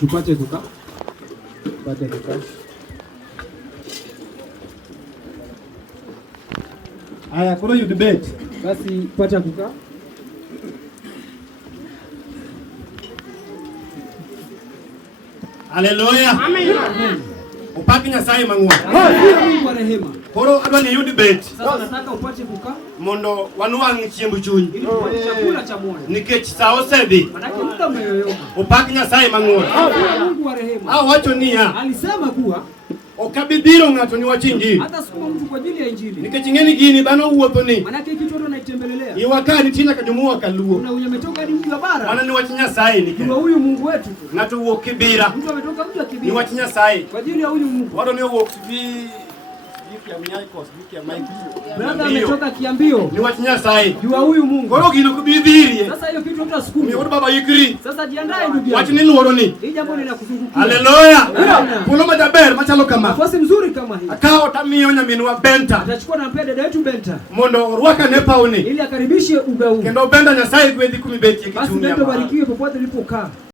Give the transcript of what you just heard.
Tupate duka. Aya, kuna you debate. Basi pata kuka. Haleluya. Amen. Upaki Nyasaye mang'wa. Mungu wa rehema. Koro adwa ni you debate. Sasa nataka upate kuka. Mondo wanuang' chiemb chuny. Ili tupate chakula cha moyo. Nikech saa osedhi. Manake muda umeyoyoka. Upaki Nyasaye mang'wa. Mungu wa rehema. Wacho niya. Alisema kuwa okabibiro ng'ato ni wach injili. hata sukuma mtu kwa ajili ya injili. Nikech ing'eni gini dhano wuotho ni. Manake kitu ndo naitembelelea. Iwakani tina kajomuwa kaluo. Kuna huyu ametoka hadi mji wa bara. Mana ni wach Nyasaye nikech. Kwa huyu Mungu wetu. Ng'ato wuok Kibira. Mtu ametoka mji wa Kibira. Ni wach Nyasaye. Kwa ajili ya huyu Mungu. Wado ni wuok ya Michael, ya Mike. Brother ametoka Kiambio. Ni wach Nyasaye. Jua huyu Mungu. Koro gino kubidhirie. Sasa hiyo kitu tutasukuma. Miyodo baba ikri. Sasa jiandae ndugu yangu. Wach ni luoro ni. Hii jambo linakuzungukia. Haleluya. Puno majaber machalo kama. Nafasi mzuri kama hii. Akao tamiyo nyaminwa Benta. Atachukua na mpea dada yetu Benta. Mondo orwaka ne pauni. Ili akaribishe uga huu. Kendo Benta Nyasaye gwedhi kumibetie Basi kichunya. Benta barikiwe popote ulipokaa.